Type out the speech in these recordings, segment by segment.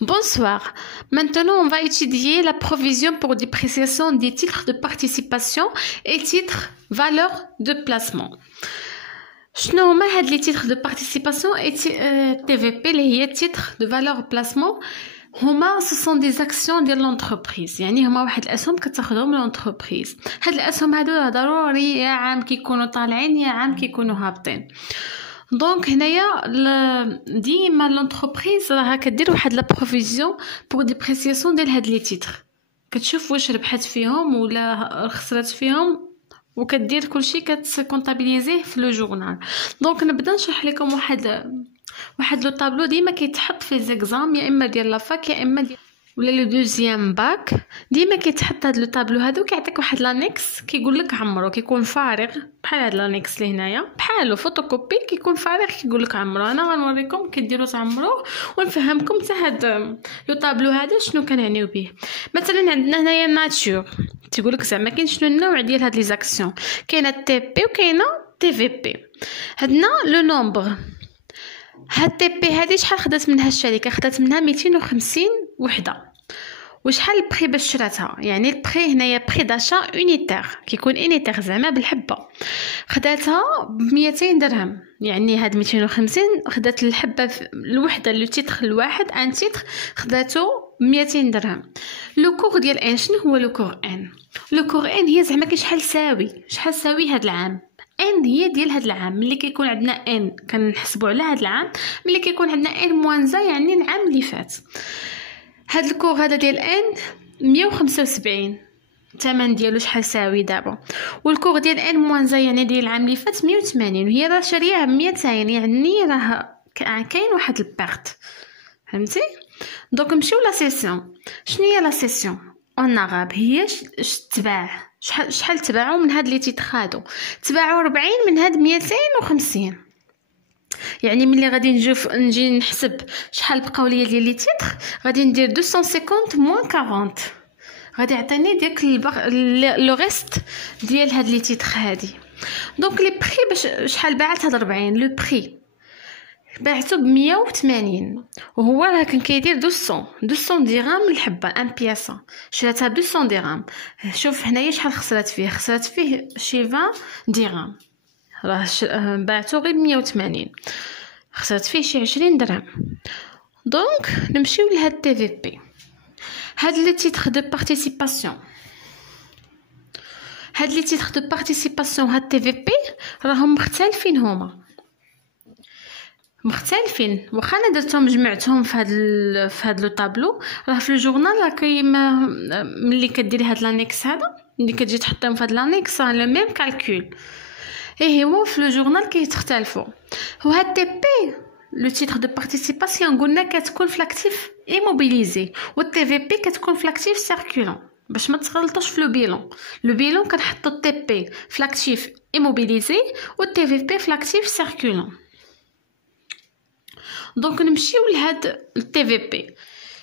Bonsoir. Maintenant, on va étudier la provision pour dépréciation des titres de participation et titres valeur de placement. شنو هما هاد لي titres de participation et TVP اللي هي titres de valeur de placement هما ce sont des actions ديال l'entreprise. يعني هما واحد الاسهم كتاخذهم من l'entreprise. هاد الاسهم هادو ضروري يا عام كيكونوا طالعين يا عام كيكونوا هابطين. دونك هنايا ديما لونتربريز راها كدير واحد لا بروفيزيون بور ديبريسياسيون ديال هاد لي تيتر، كتشوف واش ربحت فيهم ولا خسرت فيهم وكدير كلشي كتكونطابيليزيه في لو جورنال. دونك نبدا نشرح لكم واحد لو طابلو ديما كيتحط في زيكزام يا اما ديال لافاك يا اما ديال ولا لو دوزيام باك. ديما كيتحط هاد لو طابلو هادو كيعطيك واحد لانيكس كيقول لك عمرو، كيكون فارغ بحال هاد لانيكس اللي هنايا بحالو فوتوكوبي كيكون فارغ كيقول لك عمرو. انا غنوريكم كديروا تعمروه ونفهمكم حتى هاد لو طابلو هذا شنو كنعنيو به. مثلا عندنا هنايا ناتور تيقول لك زعما كاين شنو النوع ديال هاد لي زاكسيون، كاينه تي بي وكاينه تي في بي. عندنا لو نومبر، هاد تي بي هادي شحال خدات منها الشركه؟ خدات منها 250 وحده. وشحال البري باش شراتها؟ يعني البري هنايا بري داشا اونيتير كيكون اونيتير زعما بالحبه، خداتها ب 200 درهم. يعني هاد 250 خدات الحبه الوحده لو تيتر الواحد ان تيتر خداتو 200 درهم. لو كور ديال ان شنو هو لو كور ان؟ لو كور ان هي زعما كي شحال ساوي هاد العام. ان هي ديال هاد العام، ملي كيكون عندنا ان كنحسبوا على هاد العام، ملي كيكون عندنا ان موانزا يعني العام اللي فات. هاد الكور هذا ديال ان 175 الثمن ديالو شحال ساوي دابا، والكور ديال ان موانزا يعني ديال العام اللي فات 180 وهي راه شاريها 200، يعني راه كاين واحد البارت، فهمتي؟ دونك نمشيو لا سيسيون. شنو هي لا سيسيون اون عرب؟ هي تباع شحال تباعوا من هاد لي تيتخادو. تباعوا 40 من هاد 250. يعني ملي غادي نجي نحسب شحال بقاو ليا ديال لي تيتر، غادي ندير 250 موان 40، غادي يعطيني ديك لو ريست ديال هاد لي تيتر هادي. دونك لي بري باش شحال باعت هاد 40 لو بري باعته ب 180 وهو راه كان كيدير 200 درهم الحبه ان بياسه، شراتها ب 200 درهم. شوف هنايا شحال خسرت فيه شي 20 درهم، راه باعته غير 180 خسرت فيه شي 20 درهم. دونك نمشيو لهاد تي في بي. هاد لي تيتر دو بارتيسيباسيون، هاد لي تيتر دو بارتيسيباسيون هاد تي في بي راهم مختلفين. واخا انا درتهم جمعتهم في هاد لو طابلو، راه في الجورنال راه كيما ملي كديري هاد لانيكس هذا ملي كتجي تحطيهم في هاد لانيكس راه لو ميم كالكول. هو في لو جورنال كيتختلفوا. وهاد تي بي لو تيتر دو بارتيسيباسيون قلنا كتكون في لاكتيف ايموبيليزي، والتي في بي كتكون في لاكتيف سيركولون. باش ما تغلطوش في لو بيلون كنحطوا التي بي في لاكتيف ايموبيليزي والتي في بي في لاكتيف سيركولون. دونك نمشيو لهاد التي في بي.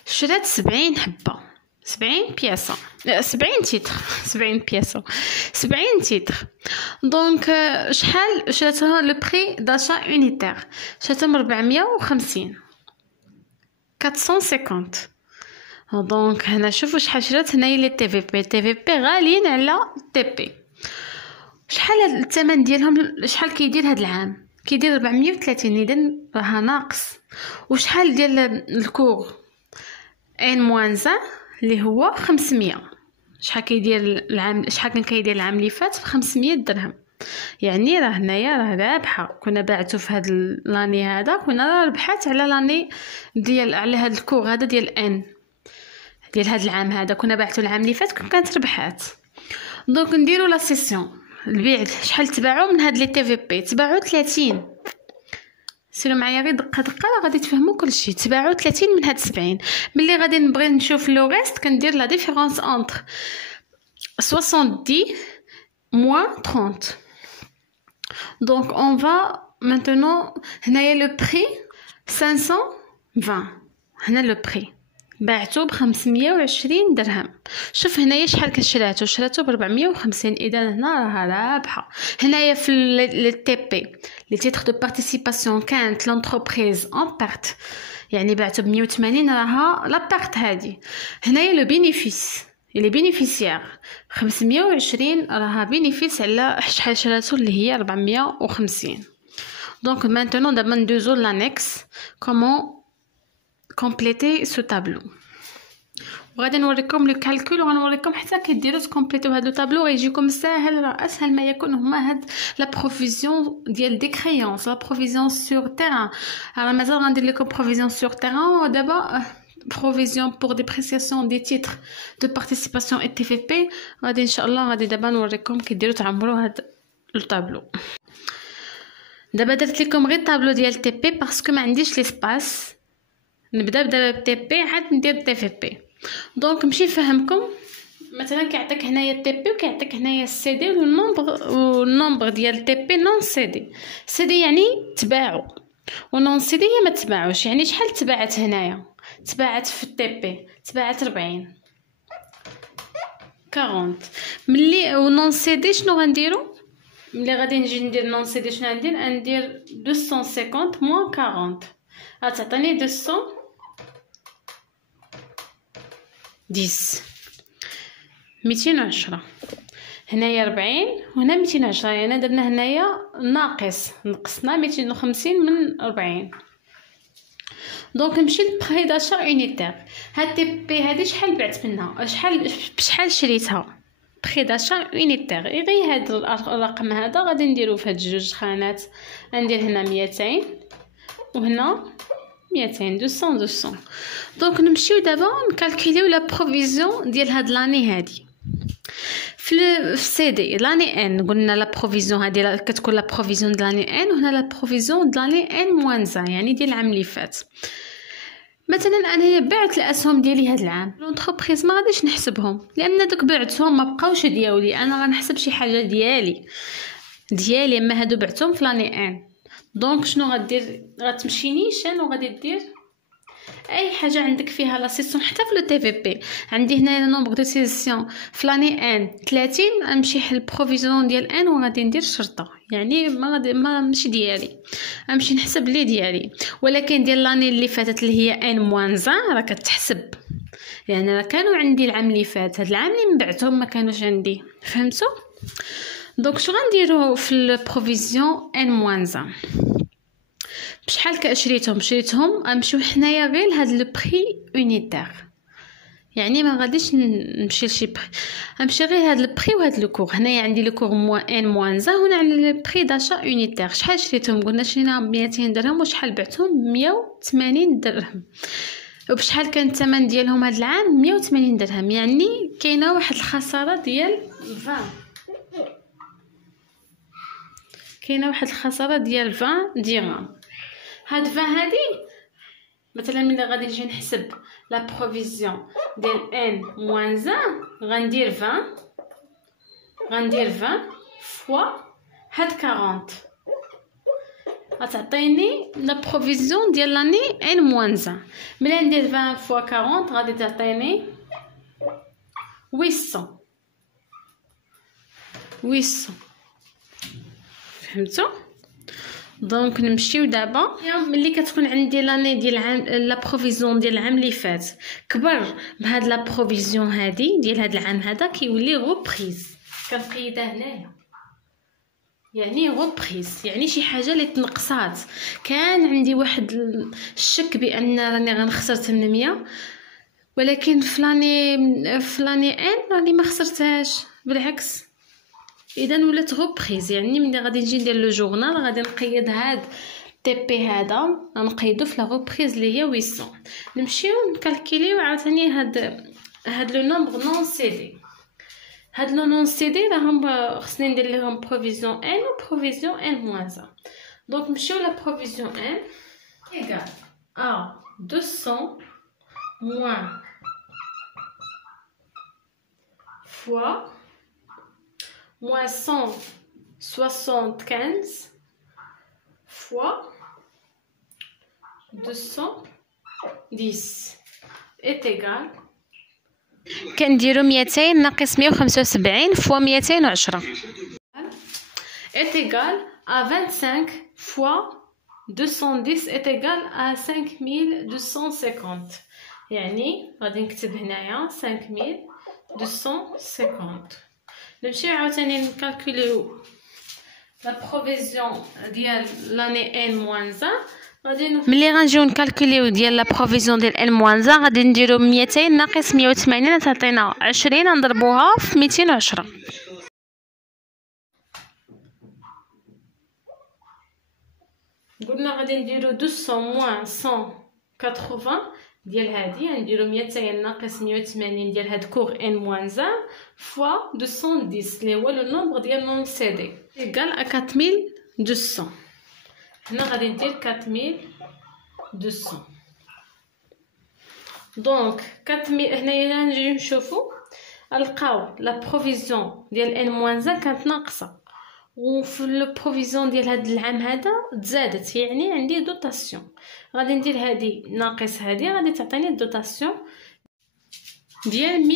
شرات 70 حبه، 70 بياسه، 70 تيتر 70 بياسه 70 تيتر. دونك شحال شراتها لو بري داشا اونيتير؟ شراتهم 450 450. دونك هنا شوفوا شحال شرات هنايا لي تي في بي غاليين على تي بي. شحال الثمن ديالهم شحال كيدير هاد العام؟ كيدير 430، اذا راه ناقص. وشحال ديال الكور ان موانزا اللي هو 500، شحال كيدير العام؟ شحال كان كيدير العام اللي فات؟ 500 درهم. يعني راه هنايا راه رابحه. كنا باعتو في هاد لاني هذا كنا راه ربحات على لاني ديال على هاد الكور هذا ديال ان ديال هاد العام هذا كنا باعتو العام اللي فات كانت ربحات. دونك نديرو لا سيسيون البيع. شحال تباعوا من هاد لي تي في بي؟ تباعوا 30. سيروا معايا غير دقه راه غادي تفهموا كلشي. تباعوا 30 من هاد 70. ملي غادي نبغي نشوف لو ريست كندير لا ديفيرونس انتر 70 moins 30. دونك اون فا مانتونون هنايا لو بري 520. هنا لو بري باعتو ب 520 درهم. شوف هنايا شحال شراتو ب 450، اذا هنا راه رابحه. هنايا في لي تي بي لي تيتر دو بارتيسيباسيون كانت لونتربريز اون بارت، يعني بعته ب180 راها لا بارت هادي. هنايا لو بينيفيس اللي بينيفيسيار 520 راها بينيفيس على شحال شراتو اللي هي 450. دونك مانتونون دابا ندوزو لانكس كومون كومبليتي سو تابلو. وغادي نوريكم لو كالكول وغنوريكم حتى كديروا تكومبليتيو هاد لو طابلو غيجيكم ساهل. راه اسهل ما يكون هما هاد لا بروفيزيون ديال دي كريونس لا بروفيزيون سور تيران. راه مازال غندير لكم بروفيزيون سور تيران دابا provision pour dépréciation des titres de participation et TVP. غادي ان شاء الله غادي دابا نوريكم كيديروا تعمروا هاد الطابلو. دابا درت لكم غير الطابلو ديال تي بي باسكو ما عنديش ليسباس. نبدا دابا بتي بي عاد ندير تي في بي. دونك نمشي نفهمكم. مثلا كيعطيك هنايا تي بي وكيعطيك هنايا السي دي والنومبر ديال تي بي نون سي دي. سي دي يعني تباعوا ونون سي دي ما تباعوش. يعني شحال تباعت هنايا؟ تباعت في التي بي تباعت 40 ملي ونون سي دي شنو غنديرو؟ ملي غادي نجي ندير نون سي دي شنو ندير 250 موان 40 غتعطيني 210 هنايا 40 وهنا 210. يعني درنا هنايا ناقص نقصنا 250 من 40. دونك نمشي لبخي داشا يونيتير. هاد تي بي هادي شحال بعت منها بشحال شريتها بخي داشا يونيتير. غير هاد الرقم هذا غادي نديرو في هاد جوج خانات. ندير هنا 200 وهنا 200 200. دونك نمشيو دابا نكالكوليو لا بروفيزيون ديال هاد لاني هادي في سي دي لاني ان. قلنا لا بروفيزيون هادي كتكون لا بروفيزيون د لاني ان وهنا لا بروفيزيون د لاني ان موان 1 يعني ديال العام اللي فات. مثلا انايا بعت الاسهم ديالي هاد العام لونتربريز ما غاديش نحسبهم لان دوك بعتهم ما بقاوش ديالي. انا غنحسب شي حاجه ديالي اما هادو بعتهم في لاني ان. دونك شنو غدير؟ غتمشي نيشان وغادي دير اي حاجه عندك فيها لا سيسيون. حتى في لو تي في بي عندي هنا نومبر دو سيسيون في لاني ان 30 نمشي حل بروفيزيون ديال ان وغادي ندير شرطه. يعني ما ماشي ديالي نمشي نحسب لي ديالي. ولكن ديال لاني اللي فاتت اللي هي ان موان 1 راه كتحسب. يعني راه كانوا عندي العام اللي فات. هاد العام اللي مبعتهم ما كانوش عندي. فهمتوا؟ دونك شو غنديرو في البروفيزيون ان موان 1 بشحال كشريتهم نمشيو حنايا غير لهاد لو بري يونيتير. يعني ما غاديش نمشي لشي بري نمشي غير هاد البري وهاد لو كور. هنايا عندي لو كور ان موان 1 هنا عندي لو بري داشا يونيتير. شحال شريتهم؟ قلنا شريناهم ب 200 درهم وشحال بعتهم ب 180 درهم. وبشحال كان الثمن ديالهم هاد العام 180 درهم. يعني كاينه واحد الخساره ديال 20 درهم. هاد 20 هادي مثلا ملي غادي نجي نحسب لا بروفيزيون ديال ان موان 1 غندير 20 فوا هاد 40 غتعطيني لا بروفيزيون ديال لاني ان موان 1. ملي ندير 20 فوا 40 غادي تعطيني 800. فهمتوا؟ دونك نمشيو دابا ملي كتكون عندي لاني ديال العام لا بروفيزيون ديال العام اللي فات كبر بهاد لا بروفيزيون هادي ديال هاد العام هذا كيولي غوبريز. كنقيدها هنايا يعني غوبريز يعني شي حاجه اللي تنقصات. كان عندي واحد الشك بان راني غنخسر 800 ولكن فلاني ان راني ما خسرتهاش بالعكس. اذا ولات غوبريز. يعني ملي غادي نجي ندير لو جورنال غادي نقيد هاد تي بي هذا غنقيدو في لا غوبريز اللي هي 800. نمشيو نكالكوليو عاوتاني هاد لو نومبر نون سي دي. هاد لو نون سي دي راهم خصني ندير لهم بروفيزيون ان و بروفيزيون ان موان 1. دونك نمشيو لا بروفيزيون ان ايغال ا 200 موان فوا moins 175 fois 210 est égal. كنديرو 200 ناقص 175 فوا 210 est égal à 25 fois 210 est égal à 5250. يعني غادي نكتب هنايا 5250. نمشيو عاوتاني نكالكوليو لا بروفيزيون ديال لاني ان موان 1. ملي غنجيو نكالكوليو ديال لا بروفيزيون ديال ان موان 1 غادي نديرو 200 ناقص 180 تعطينا 20 نضربوها في 210. قلنا غادي نديرو 200 موان 180 ديال هادي، نديرو 200 ناقص 180 ديال هاد كور ان موان 1 فوا 210 اللي هو لو نومبر ديال نون سي دي ايكال ا 4200. هنا غادي ندير 4200. دونك 4000. هنايا نجيو نشوفو نلقاو لا بروفيزيون ديال ان موان 1 كانت ناقصه، وفي لو بروفيزيون ديال هاد العام هذا تزادت، يعني عندي دوطاسيون. غادي ندير هادي ناقص هادي غادي تعطيني الدوطاسيون ديال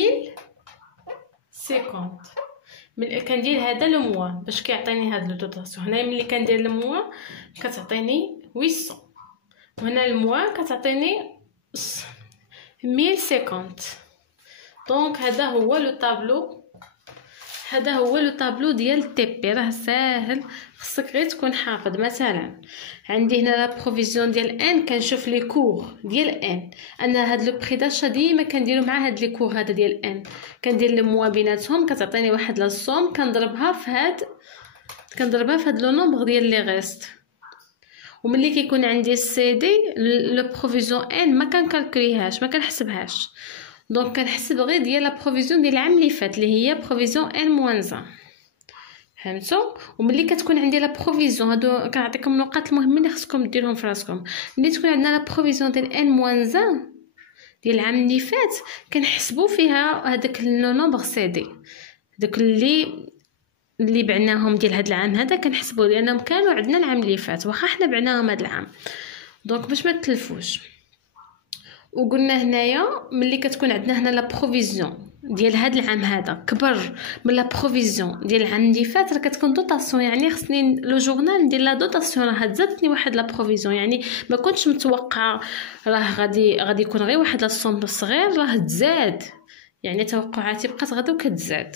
1050. ملي كندير هذا لو موا باش كيعطيني هاد لو دوطاسيون. هنا ملي كندير لو موا كتعطيني 800، وهنا الموا كتعطيني 1050. دونك هذا هو لو طابلو ديال تي بي. راه ساهل، خصك غير تكون حافظ. مثلا عندي هنا لا بروفيزيون ديال ان، كنشوف لي كور ديال ان، انا هاد لو بري داشا ديما كنديرو مع هاد لي كور هذا ديال ان، كندير لو موا بيناتهم كتعطيني واحد لا سوم، كنضربها في هاد لو نومبر ديال لي غيست. وملي كيكون عندي السي دي لو بروفيزيون ان ما كنكالكوليهاش، ما كنحسبهاش، دونك كنحسب غير ديال لا بروفيزيون ديال العام اللي فات اللي هي بروفيزيون ان موان 1. فهمتوا؟ وملي كتكون عندي لا بروفيزيون، هادو كنعطيكم النقاط المهمين اللي خصكم ديروهم في راسكم. ملي تكون عندنا لا بروفيزيون ديال ان موان 1 ديال العام اللي فات كنحسبوا فيها هذاك لو نومبر سي دي، داك اللي بعناهم ديال هاد العام هذا كنحسبوا لانهم كانوا عندنا العام اللي فات واخا حنا بعناهم هاد العام، دونك باش ما تلفوش. وقلنا هنايا ملي كتكون عندنا هنا لا بروفيزيون ديال هاد العام هذا كبر من لا بروفيزيون ديال العام اللي فات، راه كتكون دوطاسيون، يعني خصني لو جورنال ندير لا دوطاسيون راه تزادتني واحد لا بروفيزيون، يعني ما كنتش متوقعه راه غادي يكون غير واحد لا صوم صغير، راه تزاد، يعني توقعاتي بقات غدا وكتزاد.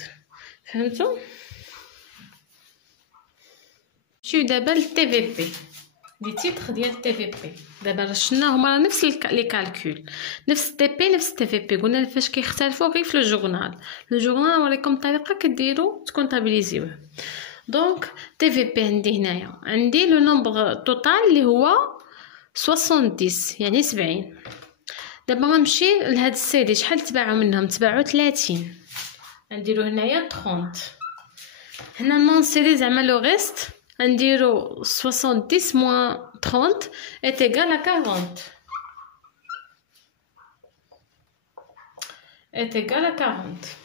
فهمتوا؟ نمشيو دابا للتي في بي، لي تيتر ديال تي في بي. دابا شنا هما نفس لي كالكول، نفس تي بي نفس تي في بي. قلنا فاش كيختلفوا غير في لو جورنال نوريكم الطريقه كديروا تكونطابيليزيوه. دونك تي في بي عندي هنايا عندي لو نومبر توتال اللي هو 70 يعني 70. دابا غنمشي لهاد السي دي، شحال تباعوا منهم؟ تباعوا 30. نديرو هنايا 30. هنا نون سي دي زعما لو غيست نديرو 70 moins 30 est égal à 40. est égal à 40.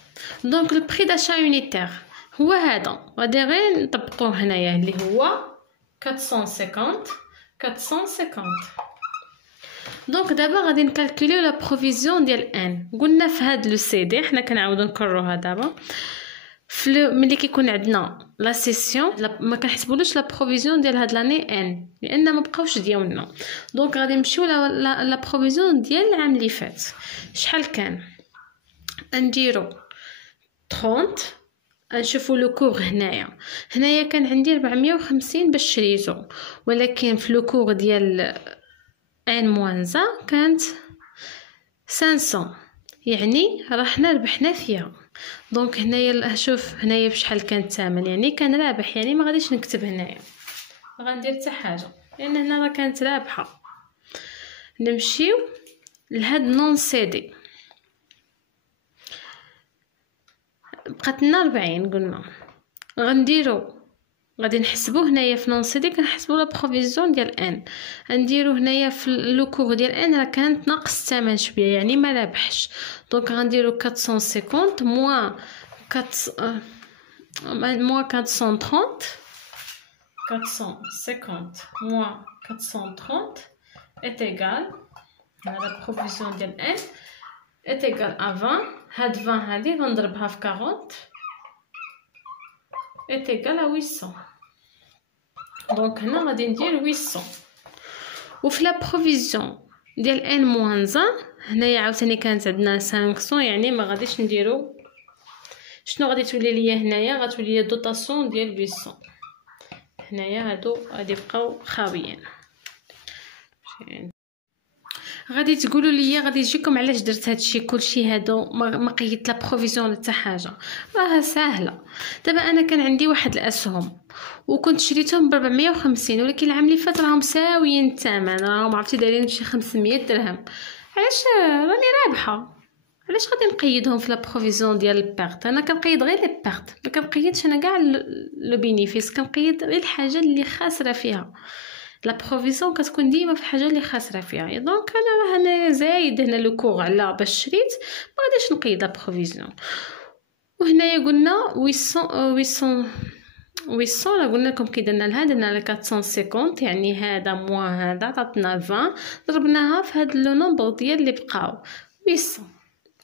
Donc le prix d'achat unitaire هو هذا، غادي غير نطبقوه هنايا اللي هو 450. دونك دابا غادي نكالكوليو لا بروفيزيون ديال ان. قلنا في هاد لو سي دي حنا كنعاودو نكرروها دابا ملي كيكون عندنا لا سيسيون ما كنحسبولوش لا بروفيزيون ديال هاد لاني ان لان ما بقاوش ديالنا. دونك غادي نمشيو لا بروفيزيون ديال العام اللي فات. شحال كان؟ نديرو 30. نشوفوا لو كور هنايا كان عندي 450 باش شريتو، ولكن في لو كور ديال ان موان 1 كانت 500، يعني راه حنا ربحنا فيها. دونك هنايا شوف هنايا بشحال كان الثمن، يعني كان رابح، يعني ما غاديش نكتب هنايا، ما غندير حتى حاجه لان هنا راه كانت رابحه. نمشيو لهاد نون سي دي، بقات لنا 40. قلنا غادي نحسبو هنايا في نون سي دي، كنحسبو لا بروفيزيون ديال ان. غنديرو هنايا في لو كور ديال ان راه كانت ناقص الثمن شويه، يعني ما رابحش. دونك غنديرو 450 moins 430. 450 moins 430 est égal à la provision ديال n est égal à 20. هاد 20 هادي غنضربها في 40 est égal à 800. دونك هنا غادي ندير 800. وفي لا بروفيزيون ديال ان موان 1 هنايا عاوتاني كانت عندنا 500 يعني ما غاديش نديرو. شنو غادي تولي ليا هنايا؟ غتولي ليا دوطاسيون ديال 800. هنايا هادو غادي يبقاو خاويين. غادي تقولوا لي غادي يجيكم علاش درت هادشي كلشي هادو ما قيدت لا بروفيزيون حتى حاجه. راه ساهله. دابا انا كان عندي واحد الاسهم وكنت شريتهم ب 450 ولكن العام اللي فات راهم ساويين الثمن، راهم عرفتي دايرين شي 500 درهم. علاش راني رابحه؟ علاش غادي نقيدهم في لا بروفيزيون ديال البيرت؟ انا كنقيد غير لي بيرت، ما كنقيدش انا كاع لو بينيفيس، كنقيد غير الحاجه اللي خاسره فيها. لا بروفيزيون كتكون ديما في الحاجه اللي خاسره فيها. دونك انا هنا زايد هنا لو كور على باش شريت، ما غاديش نقيد لا بروفيزيون. وهنايا قلنا 800 لا قلنا لكم كي درنا لها، درنا لها 450 يعني هذا موا هذا عطاتنا 20 ضربناها في هذا لو نومبر ديال اللي بقاو 800.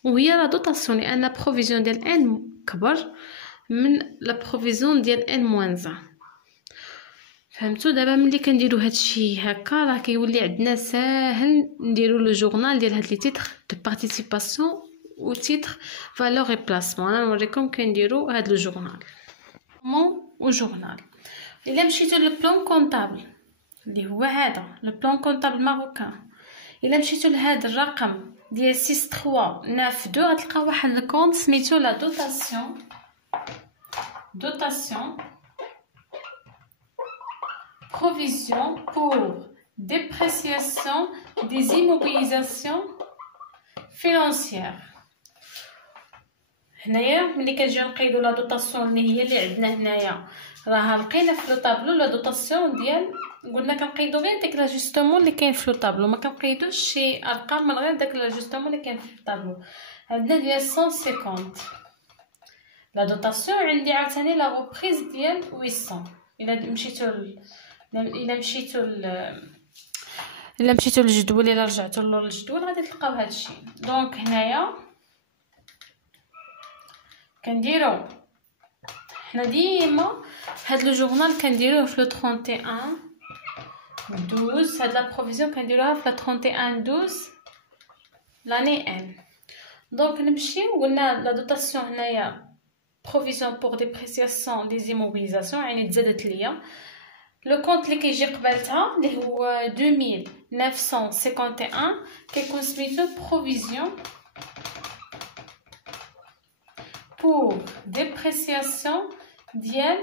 وهي لا دوطاسيون لان لا بروفيزيون ديال ان كبر من لا بروفيزيون ديال ان موان 1. فهمتوا؟ دابا ملي كنديروا هادشي هكا راه كيولي عندنا ساهل نديروا لو جورنال ديال هاد لي تيتر دو بارتيسيباسيون و تيتر فالور اي بلاسمون. انا نوريكم كنديروا هاد لو جورنال و جورنال. الا مشيتوا للبلان كونطابل اللي هو هذا لو بلان كونطابل ماروكان، الا مشيتوا لهذا الرقم ديال 6392 غتلقاو واحد الكونط سميتو لا دوطاسيون provision pour dépréciation des immobilisations financières. هنايا ملي كنجيو نقيدو لا دوطاسيون اللي هي اللي عندنا هنايا راه لقينا في لو طابلو لا دوطاسيون ديال، قلنا كنقيدو غير داك لاجوستمون اللي كاين في لو طابلو، ما كنقيدوش شي ارقام من غير داك لاجوستمون اللي كاين في الطابلو. عندنا ديال 150 لا دوطاسيون. عندي عاوتاني لا ريبريز ديال 800. الا مشيتو للجدول، الا رجعتو للجدول غادي تلقاو هادشي. دونك هنايا كنديرو حنا ديما هاد لو جورنال كنديروه في لو 31 12. هاد لا بروفيزيون كنديروها في 31 12 لاني ان. دونك نمشيو قلنا لا دوطاسيون هنايا provision pour dépréciation des immobilisations يعني تزادت ليا. لو كونط اللي كيجي قبالتها اللي هو 2951 كيكون سميتو provision pour dépréciation ديال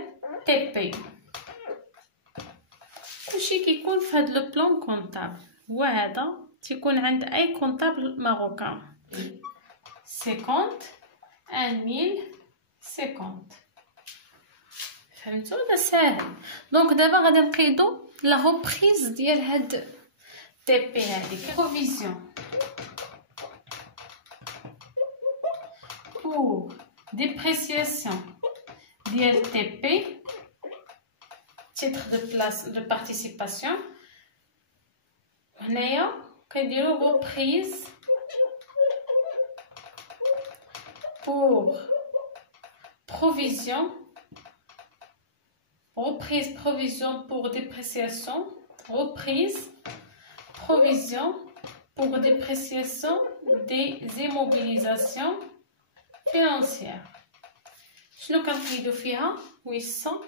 تي. كلشي كيكون في هاد لو بلان كونطابل، هو هذا تيكون عند اي كونطابل ماروكان 50 1050. فهمتوا؟ هذا ساهل. دونك دابا غادي نقيدو لا روبريز ديال هاد تي بي هذيك بروفيزيون pour dépréciation ديال تي بي titre de participation. هنايا كنديرو روبريز pour provision pour dépréciation, reprise provision pour dépréciation des immobilisations financières. شنو كنقيدو فيها 800.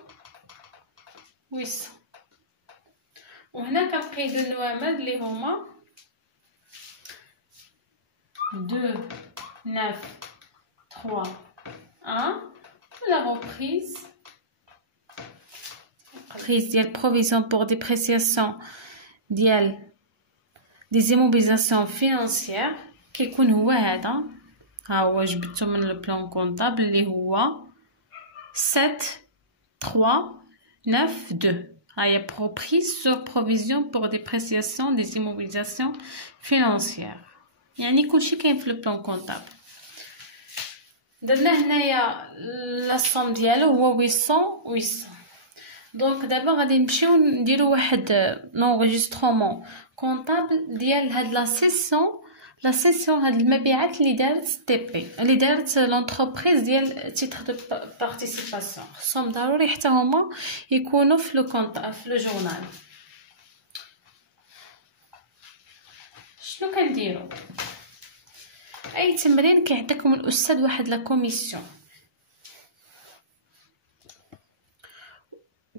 وهنا كنقيدو النوامد اللي هما 2 9 3 1 la reprise ديال provision pour dépréciation ديال des immobilisations financières كيكون هو هذا. ها هو جبدته من لو بلان كونطابل اللي هو 7392. هاهي reprise sur provision pour dépréciation des immobilisations financières يعني كلشي كاين في لو بلان كونطابل. درنا هنايا لا صوم ديالو هو 800. دونك دابا غادي نمشيو نديرو واحد نونغيسترومون كونطابل ديال هاد لا سيسيون هاد المبيعات اللي دارت تي بي اللي دارت لونتربريز ديال تيتر دو بارتيسيباسيون. خصهم ضروري حتى هما يكونوا في لو كونط في لو جورنال. شنو كنديرو؟ اي تمرين كيعطيكم الاستاذ واحد لا كوميسيون،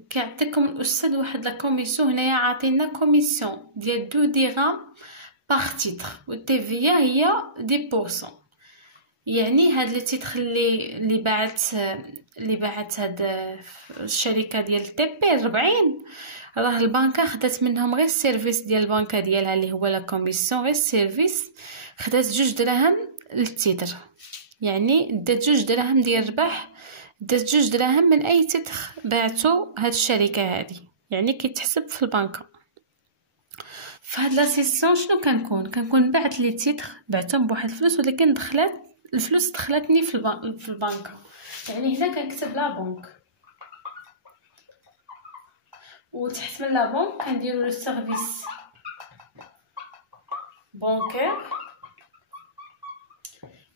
كيعطيكم الاستاذ واحد لا كوميسيون. هنايا عاطينا كوميسيون ديال 2 درهم باغ تيتر، و تي في هي 10%. يعني هاد لي تيتر اللي باعت هاد الشركه ديال تي بي 40، راه البنكه خدات منهم غير السيرفيس ديال البنكه ديالها اللي هو لا كوميسيون، غير السيرفيس خدات 2 دراهم للتيتر. يعني دات 2 دراهم ديال الربح، دات 2 دراهم من اي تيتر باعتو هاد الشركه هادي، يعني كيتحسب في البنكه. فهاد لا سيسيون شنو كنكون بعت لي تيتر، بعتهم بواحد الفلوس، ولكن الفلوس دخلتني في البنكه. يعني هنا كنكتب لا بنك، وتحت من لا بنك كنديروا لو سيرفيس بانكير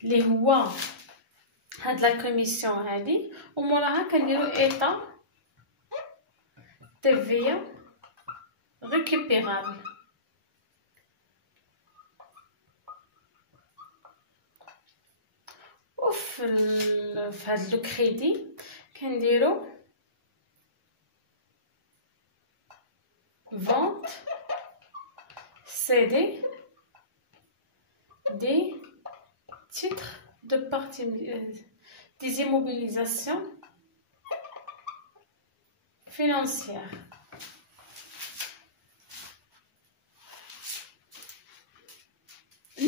اللي هو هاد لا كوميسيون هادي، وموراها كنديروا ايطا تي في ريكوبيرابل. في هاد لو كريدي كنديرو vente cédé des titres de des immobilisations financières.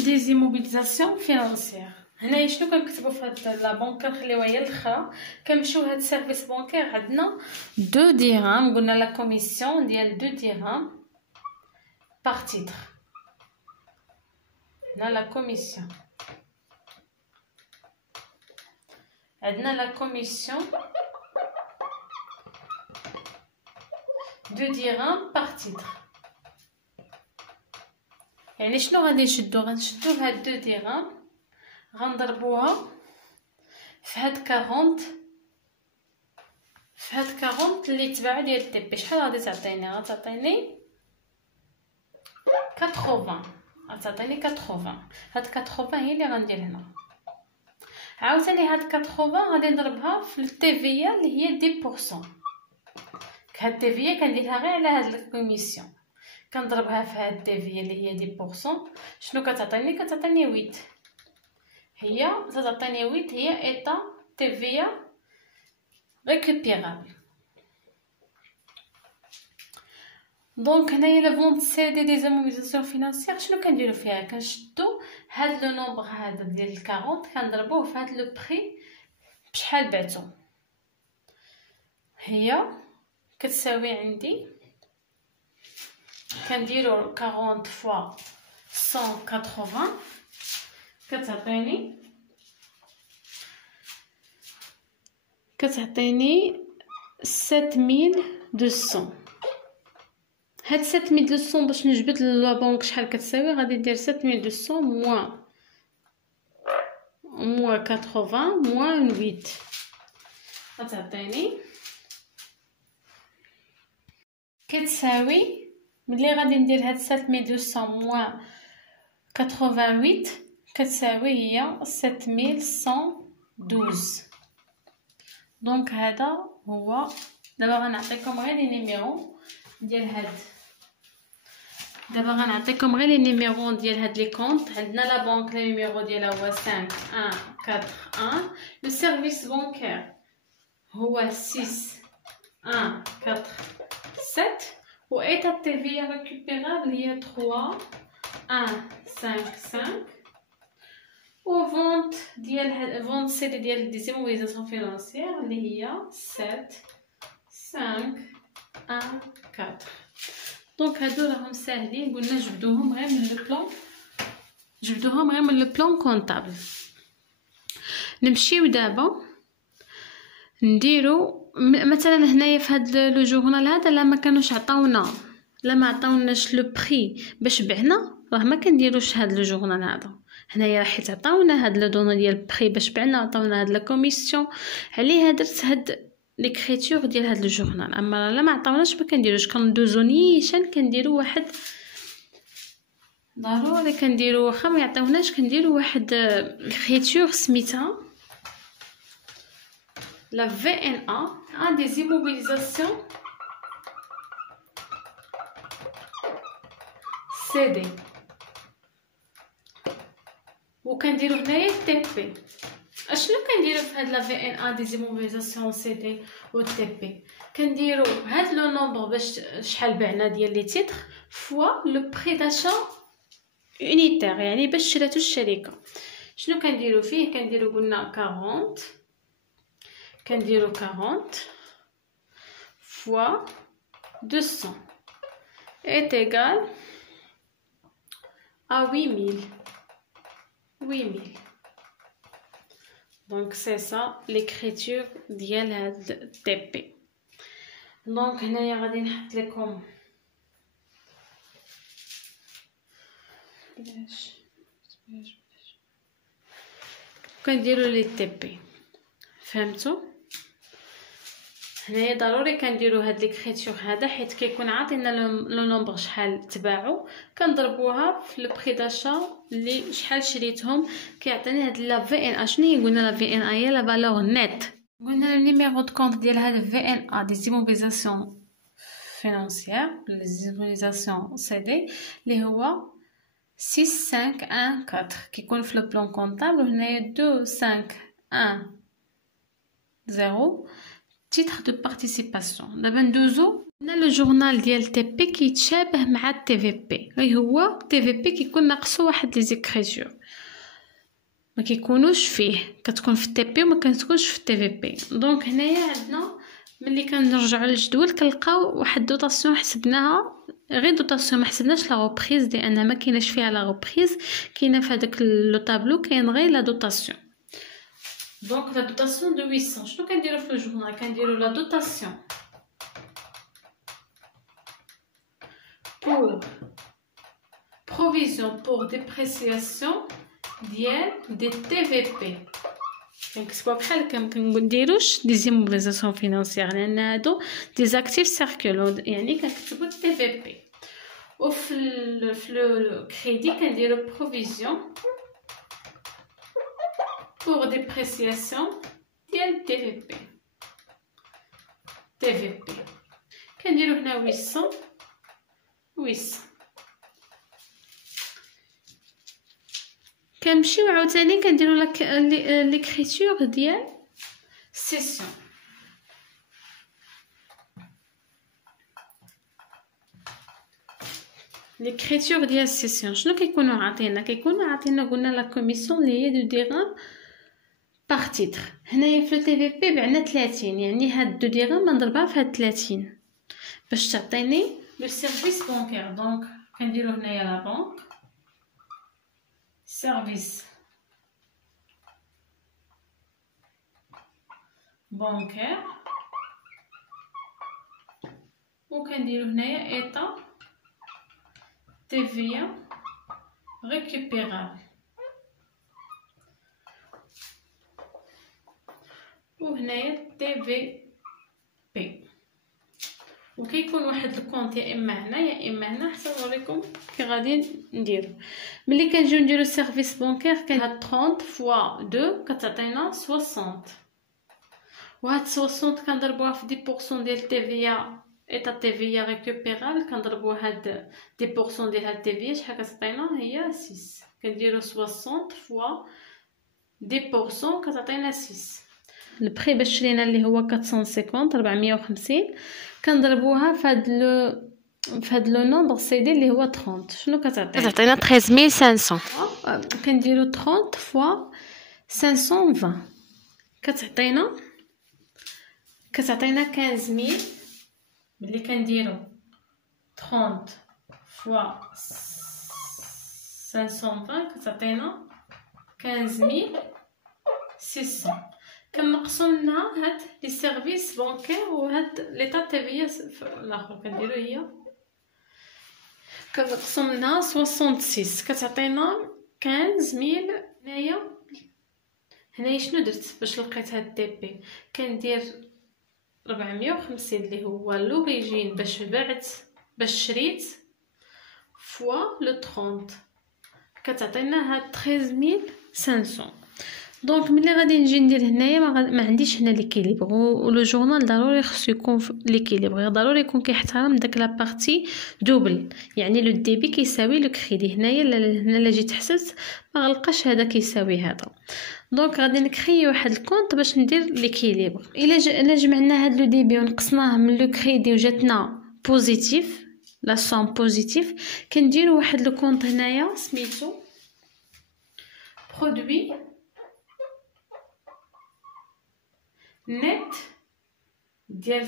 Des immobilisations financières. هنا شنو كنكتبوا في هاد لا بنك؟ كنخليوها هي الاخرى، كنمشيو هاد السيرفيس بانكير عندنا 2 درهم، قلنا لا كوميسيون ديال 2 درهم باغ تيتر. هنا لا كوميسيون، عندنا لا كوميسيون 2 درهم باغ تيتر. يعني شنو غادي نشدو هاد 2 درهم غنضربوها في هاد 40 اللي تباعو ديال تي بي. شحال غادي تعطيني؟ غتعطيني 80. غتعطيني 80. هاد 80 هي اللي غندير هنا. عاوتاني هاد 80 غادي نضربها في التي في اللي هي 10%. هاد التي في كنديرها غير على هاد الكوميسيون، كنضربها في هاد التي في اللي هي 10%. شنو كتعطيني؟ كتعطيني 8. هي تعطيني 8 هي ايطا تي في ريكوبيرابل. دونك هنايا لا فونت سي دي زاموبيزاسيون فينانسيير شنو كنديرو فيها؟ كنشدو هاد لو نومبر هذا ديال 40 كنضربوه في هاد لو بري بشحال بعتو. هي كتساوي عندي كنديرو 40 فوا 180 كتعطيني 7200. هاد 7200 باش نجبد لا بنك شحال كتساوي؟ غادي ندير 7200 موان 80 موان 8 غتعطيني كتساوي. ملي غادي ندير هاد 7200 موان 88 كتساوي هي 7112. دونك هذا هو. دابا غنعطيكم غير لي نيميرو ديال هاد لي كونط. عندنا لا بنك لي نيميرو ديالها هو 5141. لو سيرفيس بانكير هو 6147. و ايطا تي في ريكوبيرابل هي 3155. و فونت ديال سي ديال دي زيموبيليزاسيون فينانسيير اللي هي 7514. دونك هادو راهم ساهلين، قلنا جبدوهم غير من لو بلان كونطابل. نمشيو دابا نديرو مثلا هنايا في هاد لو جورنال هذا لا ما كانوش ما عطاوناش لو بري باش بعنا، راه ما كنديروش هاد لو جورنال هذا. هنايا حيت عطاونا هاد لو دونو ديال البري باش بعنا، عطاونا هاد لا كوميسيون، عليها درت هاد ليكريتور ديال هاد لو جورنال. اما لا ما عطاوناش ما كنديروش، كندوزو نيشان كنديرو واحد ضروري كنديرو واخا ما يعطيوناش كنديرو واحد كريتور سميتها la VNA a des immobilisations CD وكنديرو هنايا تي بي. اشنو كنديرو في هاد لا VNA des immobilisations CD و تي بي؟ كنديرو هاد لو نومبر باش شحال بعنا ديال لي تيتر فوا لو بري داشا اونيتير، يعني باش شراتو الشركه. شنو كنديرو فيه؟ كنديرو قلنا 40 كنديرو 40 فوا 200 est égal à 8000. Donc c'est ça l'écriture ديال هاد تي بي. دونك هنايا غادي نحط لكم كنديرو لي تي بي. فهمتوا؟ هنايا ضروري كنديرو هاد ليكريتور هذا حيت كيكون عاطينا لو نومبر شحال تباعوا، كنضربوها في لو بري داشا اللي شحال شريتهم، كيعطيني هاد لا في ان ا. شنو هي؟ قلنا لا في ان ا هي لا فالور نيت. قلنا النيميرو دو كونط ديال هاد في ان ا دي زيموبيليزاسيون فينانسيير لي زيموبيليزاسيون سي دي اللي هو 6514 كيكون في لو بلان كونطابل. هنايا 2510 titre de participation. دابا ندوزو هنا لو جورنال ديال تي بي كيتشابه مع تي في بي، غير هو تي في بي كيكون ناقصو واحد لي زيكريتور ما كيكونوش فيه، كتكون في تي بي وما كتكونش في تي في بي. دونك هنايا عندنا ملي كنرجعوا للجدول كنلقاو واحد دوطاسيون حسبناها، غير دوطاسيون ما حسبناش لا روبريز لان ما كايناش فيها لا روبريز، كاينه في هذاك لو طابلو كاين غير لا دوطاسيون. Donc la dotation de 800. شنو كنديرو في الجورنال؟ كنديرو la dotation pour provision pour dépréciation ديال des TVP. كنكتبوها بحال هكا، ما كنديروش دي زيموبيليزاسيون فينانسيير لان هادو دي زاكتيف سيركولون، يعني كنكتبو TVP. وفي لو كريدي كنديرو provision pour dépréciation ديال TVP. كنديرو هنا 800. كنمشيو عاوتاني كنديرو ليكريتور ديال سيسيون. ليكريتور ديال سيسيون شنو كيكونوا عاطينا؟ كيكونوا عاطينا قلنا لا كوميسيون اللي هي دو ديرام باغ تيتر. هنايا في تي في بي بعنا 30، يعني هاد دو ديرام نضربها في هاد 30 باش تعطيني لو سيرفيس بانكير. دونك كنديرو هنايا لا بانك سيرفيس بانكير، وكنديرو هنايا ايطا TVA récupérable، وهنايا TVP. وكيكون واحد الكونط يا اما هنا يا اما هنا، حتى نوريكم كي غادي نديرو. ملي كنجيو نديرو سيرفيس بانكير كان هاد 30 فوا 2 كتعطينا 60، وهاد 60 كنضربوها في 10% ديال TVA ايطا TVA ريكوبيرابل، كنضربو هاد 10% ديال هاد TVA شحال كتعطينا؟ هي 6. كنديرو 60 فوا 10% كتعطينا 6. البري باش شرينا اللي هو 450 كنضربوها فهاد لو نومبر سي دي اللي هو 30. شنو كتعطينا 13500. كنديرو 30 فوا 520 كتعطينا 15000. ملي كنديرو 30 فوا 520 كتعطينا 15600. كنقصو منها هاد لي سيرفيس بانكير وهاد ليطا TVA الاخر كنديرو هي كنقصو منها 66 كتعطينا 15000. هنايا شنو درت باش لقيت هاد تي بي؟ كندير 450 اللي هو لوريجين باش بعت باش شريت fois le 30 كتعطينا هاد 13500. دونك ملي غادي نجي ندير هنايا ما عنديش هنا ليكيليبر، ولو جورنال ضروري خصو يكون ليكيليبر، ضروري يكون كيحترم داك لا بارتي دوبل، يعني لو ديبي كيساوي لو كريدي. هنايا هنا لا جيت حسبت ما غلقاش هذا كيساوي هذا. دونك غادي نكري واحد الكونط باش ندير ليكيليبر. الا جمعنا هاد لو ديبي ونقصناه من لو كريدي وجاتنا بوزيتيف، لا سوم بوزيتيف، كنديروا واحد لو كونط هنايا سميتو برودوي نت ديال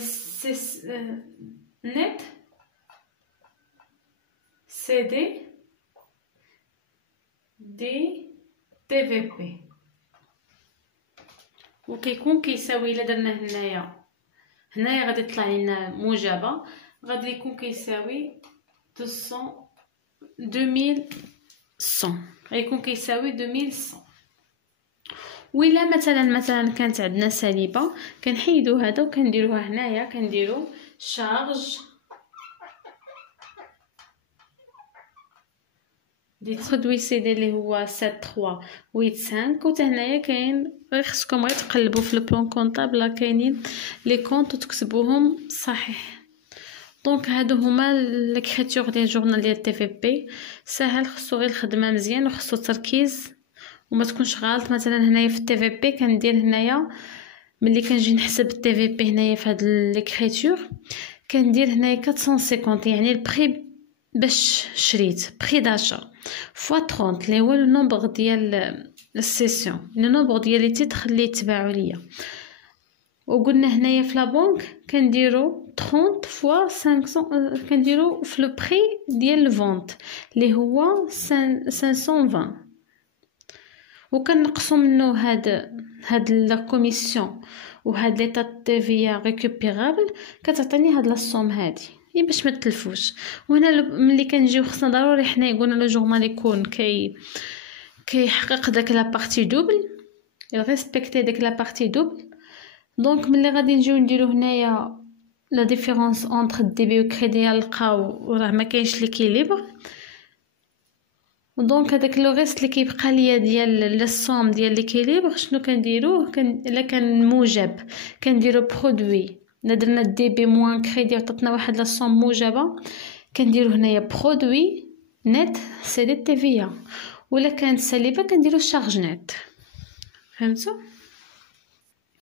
نت سي دي تي في بي، وكيكون كيساوي الا درنا هنايا غادي يطلع لنا موجبه، غادي يكون كيساوي 2100 غيكون كيساوي 2100. وإلا مثلا كانت عندنا سالبه كنحيدو هذا وكنديروها هنايا، كنديرو شارج دي برودوي سي دي اللي هو 7385. و هنايا كاين غير خصكم غير تقلبوا في البلان كونطابل كاينين لي كونط وتكتبوهم صحيح. دونك هادو هما ليكريتور ديال جورنال ديال تي في بي، ساهل، خصو غير الخدمه مزيان وخصو تركيز وما تكونش غلط. مثلا هنايا في التي في بي كندير هنايا ملي كنجي نحسب التي في بي هنايا في هاد ليكريتور كندير هنايا 450، يعني البري باش شريت بري داشا فوا 30 اللي هو لو نومبر ديال السيسيون، لو نومبر ديال لي تيتر اللي تباعوا ليا. وقلنا هنايا في لا بنك كنديرو 30 فوا 500، كنديرو في لو بري ديال الفونت اللي هو 520، وكنقصوا منه هاد لا كوميسيون وهاد لي تا تي في ريكوبيرابل، كتعطيني هاد لا صوم هادي باش ما تلفوش. وهنا ملي كنجيو خصنا ضروري حنا يقولنا لو جورنال يكون كيحقق داك لا بارتي دوبل، ريسبكتي داك لا بارتي دوبل. دونك ملي غادي نجيو نديرو هنايا لا ديفيرونس اونتر الديبي والكريدي نلقاو راه ما كاينش ليكيليبر. دونك هذاك لو ريست اللي كيبقى ليا ديال الصوم ديال ليكيليبر شنو كنديروه؟ الا كان موجب كنديرو برودوي، الا درنا ديبي موان كريدي عطاتنا واحد لا صوم موجبه كنديرو هنايا برودوي نت سي دي تي في، ولا كانت سالبه كنديرو شارج نت. فهمتوا؟